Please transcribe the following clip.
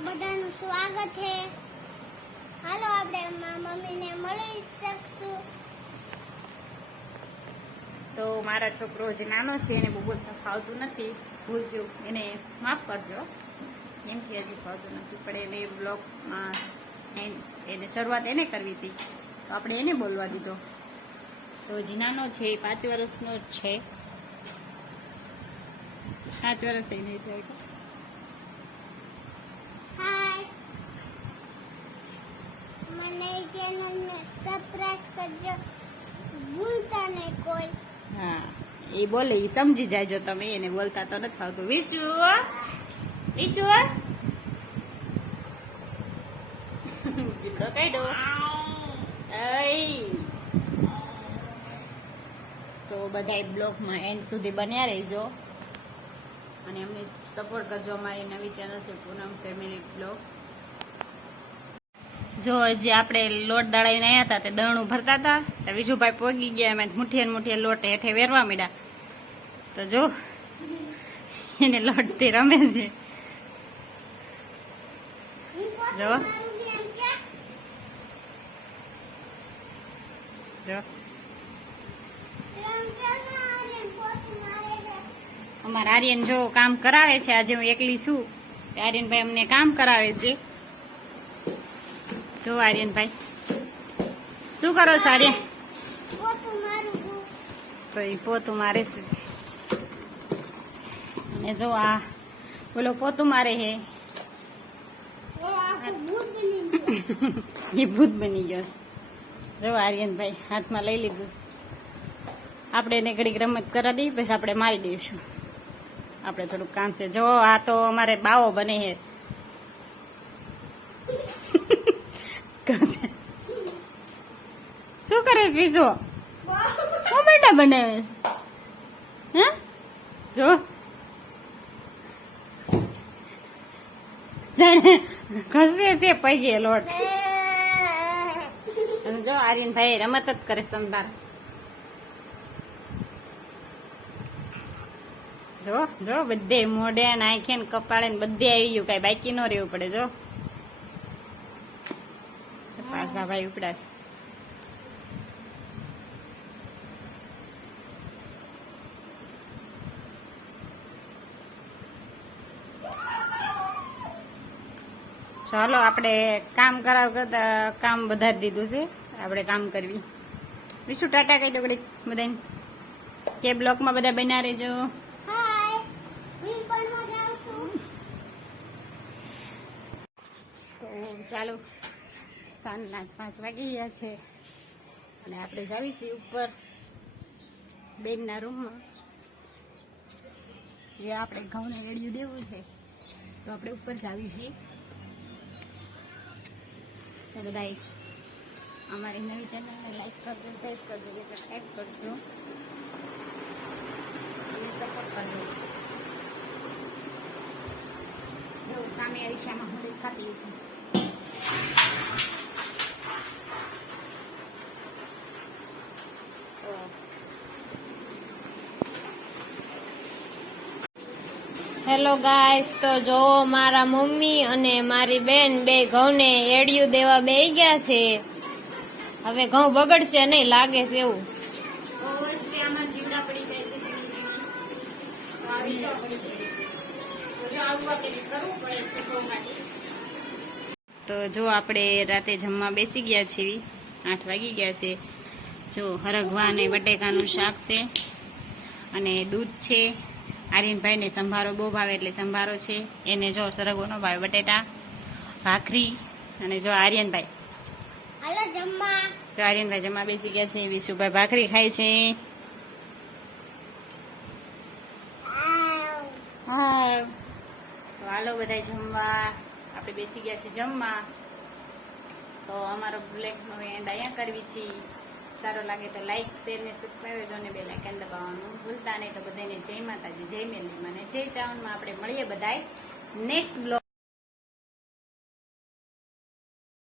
બ્લોગમાં બધાનું સ્વાગત છે હાલો આપણે મા મમ્મીને મળી શકશું. તો મારા છોકરો જે નાનો છે એને બહુ બોલતા ફાવતું નથી. ભૂલજો, એને માફ કરજો. એમ કે હજી ફાવતું નથી, પણ એને બ્લોગમાં એને શરૂઆત એને કરવી હતી. તો આપણે એને બોલવા દીધો. તો જે નાનો છે પાંચ વર્ષનો જ છે. પાંચ વર્ષ એને થયો હાય મને એ ચેનલને સબસ્ક્રાઇબ કરજો. ભૂલતા નહીં કોઈ. હા, એ બોલે એ સમજી જાય જો તમે, એને બોલતા તો નથી ફાવતું. વિશુ વિશુ તો બધાય બ્લોગમાં એન્ડ સુધી બન્યા રહેજો. અને અમને સપોર્ટ કરજો અમારી નવી ચેનલ છે, પૂનમ ફેમિલી બ્લોગ જો જે આપણે લોટ દળાવીને આવ્યા હતા તે દણું ભરતા હતા તો વિજુભાઈ પોગી ગયા એમાં મુઠ્ઠીએ મુઠીએ લોટ હેઠે વેરવા માંડ્યા. તો જો, એને લોટથી રમે છે. જો. અમારા આર્યન જો કામ કરાવે છે, આજે હું એકલી છું. તે આર્યનભાઈ અમને કામ કરાવે છે. જો આર્યનભાઈ શું કરો છો આર્યન? તો એ પોતું મારે છે. ને જો આ બોલો પોતું મારે હે એ ભૂત બની ગયો. જો આર્યનભાઈ હાથમાં લઈ લીધું છે. આપણે એને ઘડીક રમત કરા દઈએ, પછી આપણે મારી દઈશું. આપણે થોડુંક કામ છે. જો આ તો અમારે બાવો બને છે. શું કરે છે બીજો ઓમેટા બનાવે છે. હે? જો. જાણે ઘસે છે, પૈગે લોટ. જો જો આર્યનભાઈ રમત જ કરે છે તમે જો જો, બધે મોઢે ને આંખે ને કપાળે બધે આવી ગયું, કઈ બાકી ન રહેવું પડે, જો. પાછા ભાઈ ઉપડાશ ચાલો આપણે કામ કરાવ કરતા કામ વધારી દીધું છે. આપણે કામ કરવી. બીજું ટાટા કહી દો ઘડીક બધાને. કે બ્લોકમાં બધા બન્યા રહેજો. ચાલો સાંજના પાંચ વાગી ગયા છે. અને આપણે જાવી છીએ ઉપર બેનના રૂમમાં. જે આપણે ઘઉંને રેડિયું દેવું છે. તો આપણે ઉપર જાવી છીએ તો બધાય અમારી નવી ચેનલને લાઈક કરજો સબસ્ક્રાઈબ કરજો સબસ્ક્રાઈબ કરજો. અને સપોર્ટ કરજો. જો સામે અરીસામાં હું દેખાતી છું હેલો ગાઈસ તો જો મારા મમ્મી અને મારી બેન બે ઘઉંને એડિયું દેવા બે ગયા છે. હવે ઘઉં બગડશે નહીં, લાગે છે એવું. તો જો આપણે રાતે જમવા બેસી ગયા છીએ. આઠ વાગી ગયા છે. જો હરગવા અને બટેકાનું શાક છે અને દૂધ છે. આર્યનભાઈને સંભારો બહુ ભાવે એટલે સંભારો છે. એને જો સરગવો નો ભાવે બટેટા ભાખરી અને જો આર્યનભાઈ. તો આર્યનભાઈ જમવા બેસી ગયા છે વિશુભાઈ ભાખરી ખાય છે. હાલો બધા જમવા. આપણે બેસી ગયા છીએ જમવા. તો અમારો બ્લેક હવે એન્ડ અહીંયા કરવી છે. સારો લાગે તો લાઇક શેર ને સબસ્ક્રાઈબ અને બે લાઇકન દબાવવાનું ભૂલતા નહીં. તો બધાને જય માતાજી, જય મેલી મને. જય ચાવનમાં આપણે મળીએ બધાય. Next blog